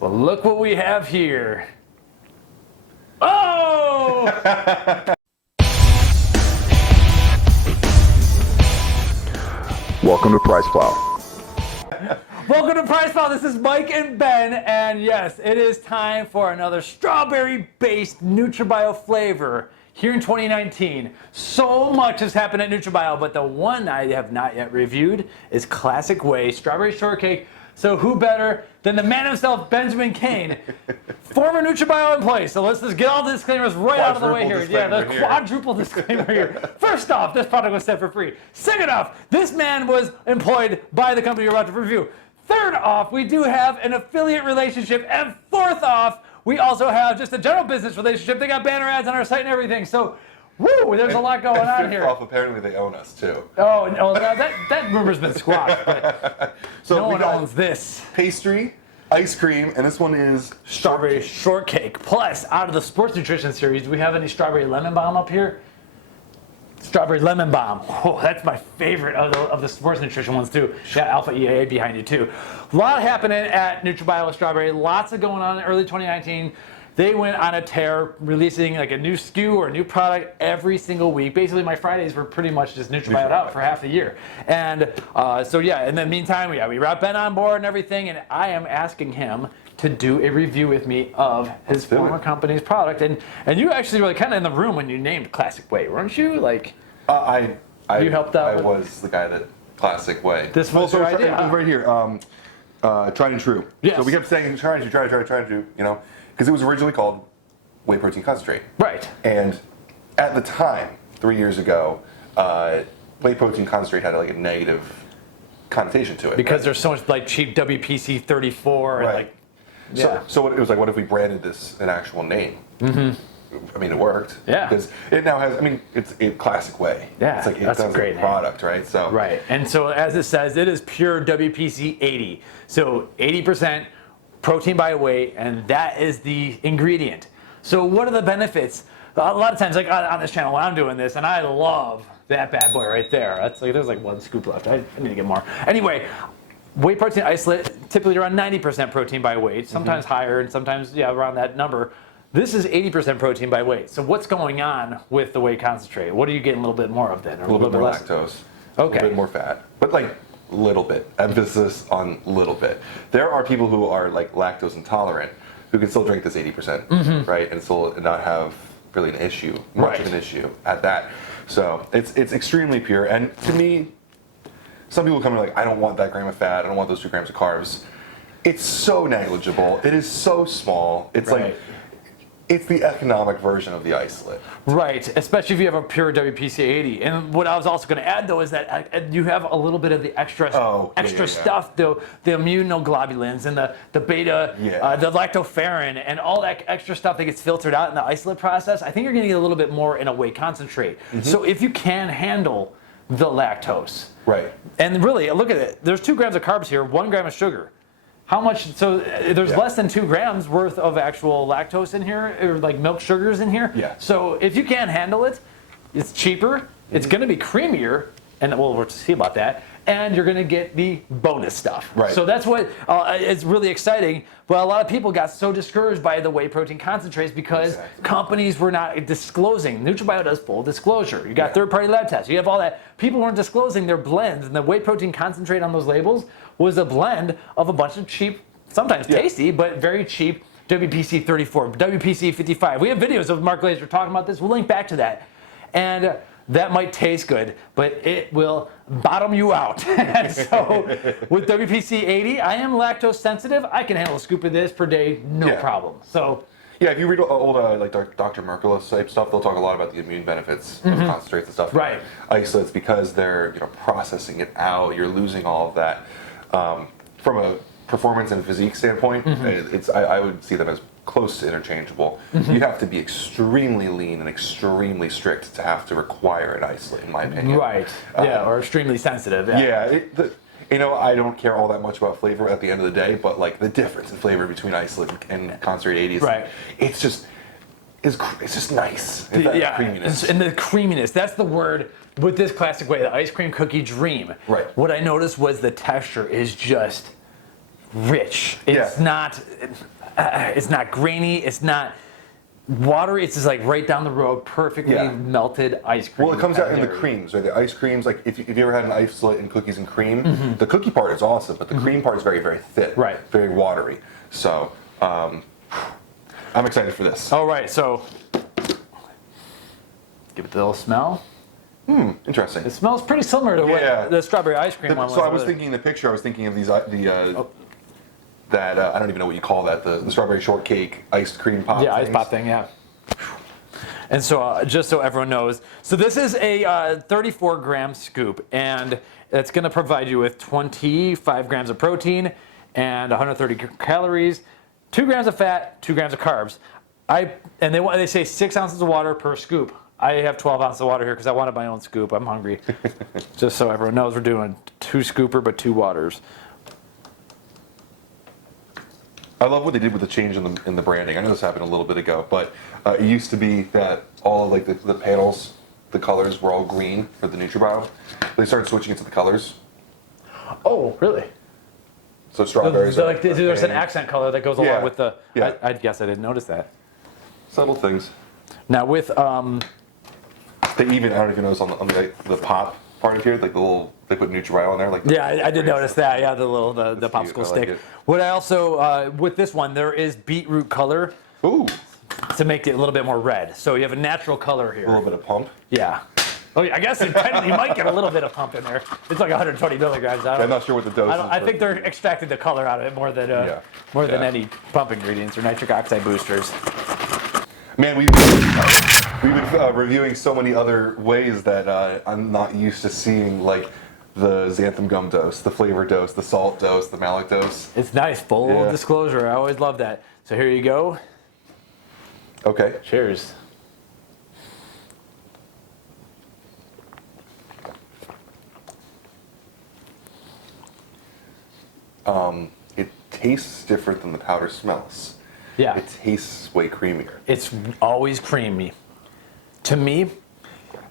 Well, look what we have here. Oh! Welcome to PricePlow. Welcome to PricePlow. This is Mike and Ben, and yes, it is time for another strawberry-based NutraBio flavor here in 2019. So much has happened at NutraBio, but the one I have not yet reviewed is Classic Whey Strawberry Shortcake. So who better than the man himself, Benjamin Kane, former NutraBio employee. So let's just get all the disclaimers right out of the way here. Yeah, the quadruple disclaimer here. First off, this product was set for free. Second off, this man was employed by the company you're about to review. Third off, we do have an affiliate relationship. And fourth off, we also have just a general business relationship. They got banner ads on our site and everything. So, woo, there's a lot going on here. Off, apparently they own us too. Oh, no, that rumor's been squashed, but so no one owns this. Pastry, ice cream, and this one is Strawberry Shortcake. Plus, out of the sports nutrition series, do we have any strawberry lemon balm up here? Strawberry lemon balm. Oh, that's my favorite of the sports nutrition ones too. Got Alpha EAA behind you too. A lot happening at NutraBio with strawberry. Lots of going on in early 2019. They went on a tear, releasing like a new SKU or a new product every single week. Basically, my Fridays were pretty much just NutraBio out for half the year. And so yeah, in the meantime, we brought Ben on board and everything, and I am asking him to do a review with me of his former company's product. And you actually were kind of in the room when you named Classic Whey, weren't you? Like, you helped out. I was the guy that Classic Whey. This was your idea. Right here. Tried and true. Yes. So we kept saying try and true, you know, because it was originally called whey protein concentrate. Right. And at the time, 3 years ago, whey protein concentrate had like a negative connotation to it. Because there's so much like cheap WPC 34 and like. Yeah. So it was like, what if we branded this an actual name? Mm-hmm. I mean, it worked. Yeah. Because it now has, I mean, it's a Classic Whey. Yeah, it's like, that's a great product, right? So. Right. And so as it says, it is pure WPC 80. So 80% protein by weight, and that is the ingredient. So what are the benefits? A lot of times, like on this channel, when I'm doing this, and I love that bad boy right there. That's like, there's like one scoop left. I need to get more. Anyway. Whey protein isolate, typically around 90% protein by weight, sometimes higher and sometimes, around that number. This is 80% protein by weight. So what's going on with the whey concentrate? What are you getting a little bit more of then? Or A little bit more less? lactose. Okay. A little bit more fat. But like a little bit. Emphasis on little bit. There are people who are like lactose intolerant who can still drink this 80%, right? And still not have really an issue, much of an issue at that. So it's extremely pure. And to me, some people come in like, I don't want that gram of fat, I don't want those 2 grams of carbs. It's so negligible. It is so small. It's like, it's the economic version of the isolate. Right, especially if you have a pure WPC 80. And what I was also going to add though is that you have a little bit of the extra stuff, the immunoglobulins and the beta, the lactoferrin, and all that extra stuff that gets filtered out in the isolate process. I think you're going to get a little bit more in a whey concentrate. So if you can handle the lactose. Right. And really, look at it. There's 2 grams of carbs here, 1 gram of sugar. How much? So there's less than 2 grams worth of actual lactose in here, or like milk sugars in here. Yeah. So if you can't handle it, it's cheaper. It's going to be creamier, and we'll see about that. And you're going to get the bonus stuff. Right. So that's what is really exciting. But a lot of people got so discouraged by the whey protein concentrates because companies were not disclosing. NutraBio does full disclosure. You got third-party lab tests. You have all that. People weren't disclosing their blends, and the whey protein concentrate on those labels was a blend of a bunch of cheap, sometimes tasty, but very cheap WPC 34, WPC 55. We have videos of Mark Glazer talking about this. We'll link back to that. And that might taste good, but it will bottom you out. And so with WPC 80, I am lactose sensitive. I can handle a scoop of this per day, no problem. So yeah, if you read old like Dr. Mercola type stuff, they'll talk a lot about the immune benefits of concentrates and stuff. Right. Isolates, because they're processing it out. You're losing all of that. From a performance and physique standpoint, I would see them as close to interchangeable. You have to be extremely lean and extremely strict to have to require an isolate, in my opinion. Right. Or extremely sensitive. I don't care all that much about flavor at the end of the day, but like the difference in flavor between isolate and concentrate 80 it's just nice. Creaminess. And the creaminess, that's the word with this Classic Whey, the ice cream cookie dream. Right. What I noticed was the texture is just rich. It's not, it's not grainy. It's not watery. It's just like right down the road, perfectly melted ice cream. Well, it comes out in the creams, right? The ice creams, like if you ever had an isolate in cookies and cream, the cookie part is awesome, but the cream part is very, very thick, right? Very watery. So I'm excited for this. All right, so give it a little smell. Interesting. It smells pretty similar to what the strawberry ice cream one was. So I was thinking in the picture, I was thinking of these that I don't even know what you call that, the strawberry shortcake ice cream pop. Yeah, ice pop thing. Yeah. And so just so everyone knows, so this is a 34-gram scoop, and it's going to provide you with 25 grams of protein and 130 calories, 2 grams of fat, 2 grams of carbs. And they say 6 ounces of water per scoop. I have 12 ounces of water here because I wanted my own scoop. I'm hungry. Just so everyone knows, we're doing 2 scooper but 2 waters. I love what they did with the change in the branding. I know this happened a little bit ago, but it used to be that all of like the panels, the colors were all green for the NutraBio. They started switching it to the colors. Oh, really? So strawberries. There's an accent color that goes along with the. Yeah. I guess I didn't notice that. Subtle things. Now with they even, I don't know if you notice on the pop part of here, like the little, they put NutraBio on there. Like I did notice that. Yeah, the popsicle stick. Like what I also with this one, there is beetroot color. Ooh. To make it a little bit more red. So you have a natural color here. A little bit of pump. Yeah. Oh, yeah, I guess you might get a little bit of pump in there. It's like 120 milligrams. I'm not sure what the dose is. I think they're extracting the color out of it more than than any pump ingredients or nitric oxide boosters. Man, we've been reviewing so many other ways that I'm not used to seeing, like the xanthan gum dose, the flavor dose, the salt dose, the malic dose. It's nice, full disclosure. I always love that. So here you go. Okay. Cheers. It tastes different than the powder smells. Yeah. It tastes way creamier. It's always creamy. To me,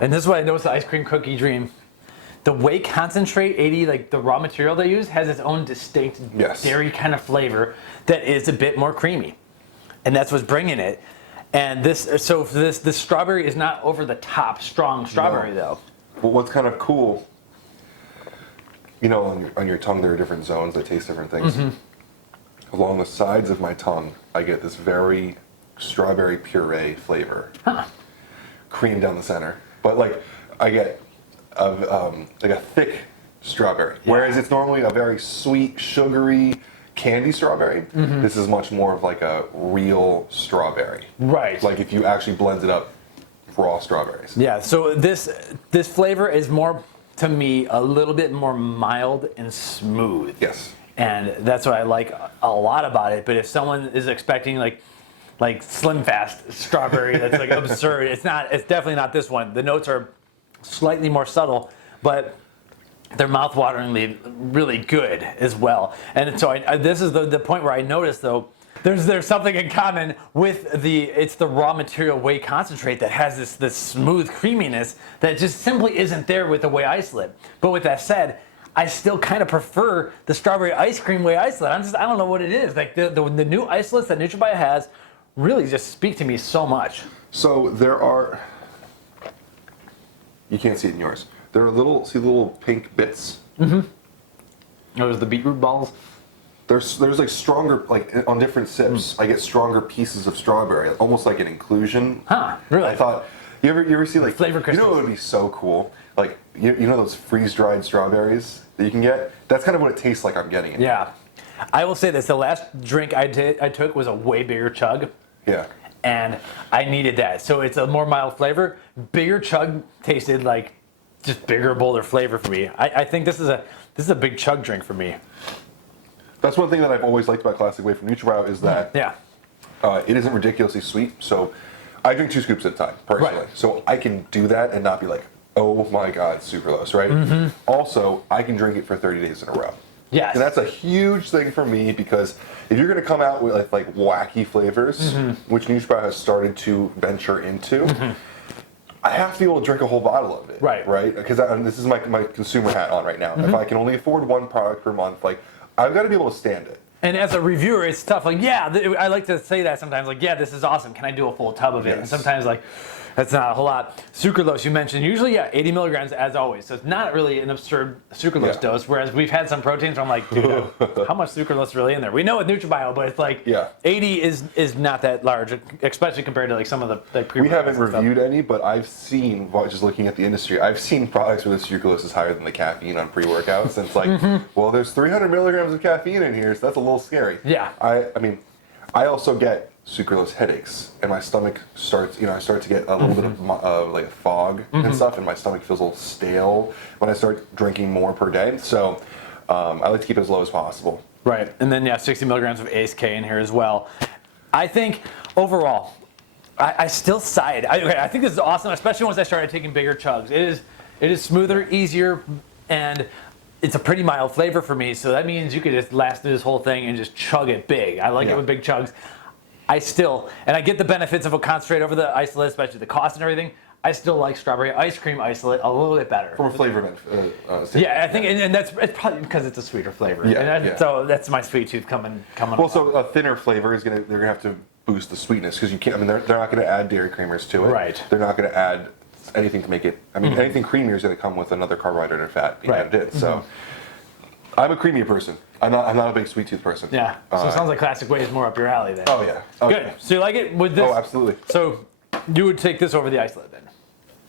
and this is what I noticed the ice cream cookie dream, the whey concentrate 80, like the raw material they use, has its own distinct dairy kind of flavor that is a bit more creamy. And that's what's bringing it. And this strawberry is not over the top strong strawberry though. Well, what's kind of cool, you know, on your tongue there are different zones that taste different things. Along the sides of my tongue, I get this very strawberry puree flavor. Cream down the center, but like I get like a thick strawberry, whereas it's normally a very sweet, sugary candy strawberry. This is much more of like a real strawberry. Right. Like if you actually blend it up, raw strawberries. Yeah. So this flavor is more, to me, a little bit more mild and smooth. Yes. And that's what I like a lot about it. But if someone is expecting like Slim Fast strawberry, that's like absurd. It's not. It's definitely not this one. The notes are slightly more subtle, but they're mouth-wateringly really good as well. And so this is the point where I noticed though, there's something in common with it's the raw material whey concentrate that has this smooth creaminess that just simply isn't there with the whey isolate. But with that said, I still kind of prefer the strawberry ice cream whey isolate. I don't know what it is. Like the new isolates that NutraBio has really just speak to me so much. So there are, you can't see it in yours. There are little pink bits. There's the beetroot balls. There's like stronger, like on different sips, I get stronger pieces of strawberry, almost like an inclusion. Really? I thought, you ever see like, flavor crystals. You know what would be so cool? Like, you know those freeze-dried strawberries that you can get? That's kind of what it tastes like I'm getting it. Yeah. I will say this, the last drink I took was a way bigger chug. Yeah. And I needed that. So it's a more mild flavor. Bigger chug tasted like just bigger, bolder flavor for me. I think this is a big chug drink for me. That's one thing that I've always liked about Classic Whey from NutraBio is that it isn't ridiculously sweet. So I drink 2 scoops at a time, personally. Right. So I can do that and not be like, oh my God, sucralose, right? Also, I can drink it for 30 days in a row. Yes. And that's a huge thing for me because if you're going to come out with like wacky flavors, which NutraBio has started to venture into, I have to be able to drink a whole bottle of it. Right. Right? Because this is my consumer hat on right now. If I can only afford one product per month, like I've got to be able to stand it. And as a reviewer, it's tough. Like, yeah, I like to say that sometimes. Like, yeah, this is awesome. Can I do a full tub of it? Yes. And sometimes, like, that's not a whole lot. Sucralose, you mentioned, usually, yeah, 80 milligrams as always. So it's not really an absurd sucralose dose. Whereas we've had some proteins where I'm like, dude, how much sucralose is really in there? We know with NutraBio, but it's like 80 is not that large, especially compared to like some of the pre-workouts. We haven't reviewed any, but I've seen, just looking at the industry, I've seen products where the sucralose is higher than the caffeine on pre-workouts. And it's like, well, there's 300 milligrams of caffeine in here, so that's a little scary. Yeah. I mean, I also get sucralose headaches, and my stomach starts, I start to get a little bit of like fog and stuff, and my stomach feels a little stale when I start drinking more per day. So I like to keep it as low as possible. Right, and then 60 milligrams of ACE K in here as well. I think overall, I still side. I think this is awesome, especially once I started taking bigger chugs. It is smoother, easier, and it's a pretty mild flavor for me. So that means you could just last through this whole thing and just chug it big. I like it with big chugs. I get the benefits of a concentrate over the isolate, especially the cost and everything. I still like strawberry ice cream isolate a little bit better. From a flavor yeah, I think, and it's probably because it's a sweeter flavor. So that's my sweet tooth coming. Well, so a thinner flavor they're gonna have to boost the sweetness because you can't. I mean, they're not gonna add dairy creamers to it. Right. They're not gonna add anything to make it. I mean, anything creamier is gonna come with another carbohydrate or fat being added in. So I'm a creamier person. I'm not a big sweet tooth person. Yeah. So it sounds like Classic Whey is more up your alley then. Oh yeah. Good. So you like it with this? Oh, absolutely. So you would take this over the isolate then?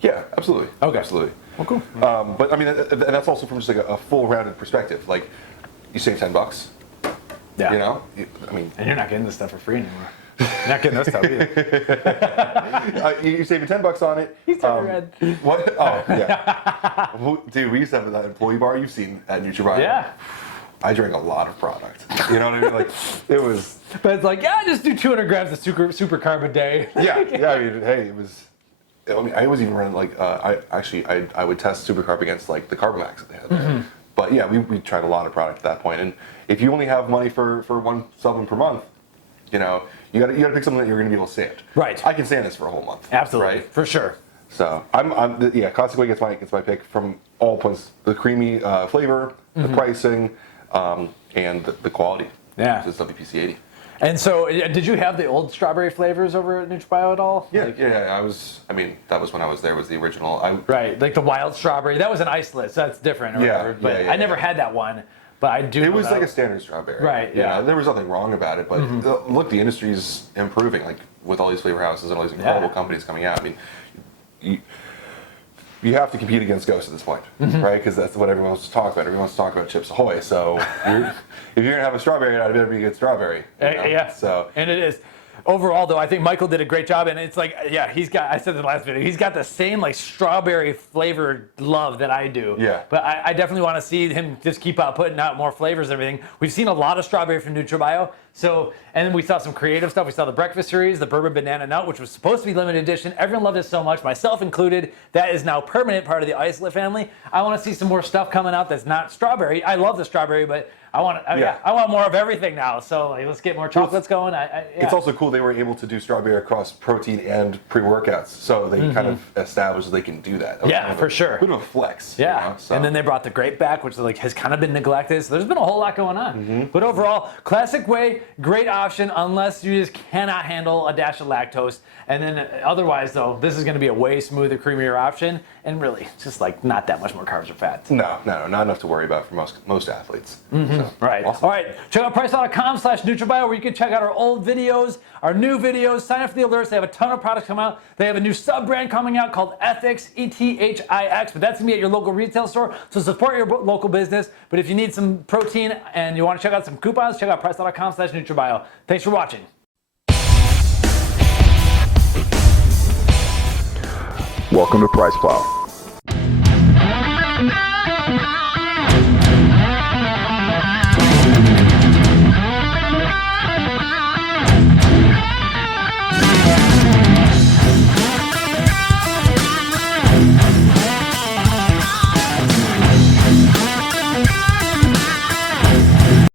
Yeah, absolutely. Okay. Absolutely. Well, cool. But I mean, and that's also from just like a full rounded perspective. Like, you save $10. Yeah. You know, I mean, and you're not getting this stuff for free anymore. You're not getting this stuff either. you're saving $10 on it. He's turning red. What? Oh yeah. Dude, we used to have that employee bar you've seen at NutraBio. Yeah. I drank a lot of product. You know what I mean? Like, it was. But it's like, just do 200 grams of super carb a day. Yeah. I mean, hey, it was. I mean, I was even running like I would test super carb against like the Carbomax that they had there. But yeah, we tried a lot of product at that point. And if you only have money for one supplement per month, you gotta pick something that you're gonna be able to stand. Right. I can stand this for a whole month. Absolutely. Right? For sure. So Classic Whey gets my pick from all points: the creamy flavor, the pricing, and the quality. Yeah. It's WPC 80. And so, did you have the old strawberry flavors over at NutraBio at all? Yeah, I mean, that was when I was there. Was the original? Right, like the wild strawberry. That was an isolate, so that's different. Or whatever. But I never had that one. But I do. It was like a standard strawberry. Right. Yeah. There was nothing wrong about it, but look, the industry's improving. Like with all these flavor houses and all these incredible companies coming out. I mean, you have to compete against Ghost at this point, right? Because that's what everyone wants to talk about. Everyone wants to talk about Chips Ahoy. So if you're gonna have a strawberry, it better be a good strawberry. Yeah. So and it is. Overall, though, I think Michael did a great job, and it's like, he's got. I said in the last video, he's got the same like strawberry flavored love that I do. Yeah. But I definitely want to see him just keep putting out more flavors and everything. We've seen a lot of strawberry from NutraBio. So, and then we saw some creative stuff. We saw the breakfast series, the bourbon banana nut, which was supposed to be limited edition. Everyone loved it so much, myself included. That is now permanent part of the isolate family. I want to see some more stuff coming out that's not strawberry. I love the strawberry, but I want more of everything now. So let's get more chocolates going. It's also cool they were able to do strawberry across protein and pre-workouts, so they kind of established they can do that. For sure. A bit of a flex. Yeah, and then they brought the grape back, which has kind of been neglected. So there's been a whole lot going on. But overall, Classic Whey, great option unless you just cannot handle a dash of lactose. And then otherwise, though, this is going to be a way smoother, creamier option, and really just like not that much more carbs or fats. No, not enough to worry about for most athletes. So, right. Awesome. All right. Check out PricePlow.com/NutraBio where you can check out our old videos, our new videos, sign up for the alerts. They have a ton of products coming out. They have a new sub-brand coming out called Ethics, ETHIX, but that's going to be at your local retail store, so support your local business. But if you need some protein and you want to check out some coupons, check out PricePlow.com/NutraBio. Thanks for watching. Welcome to PricePlow.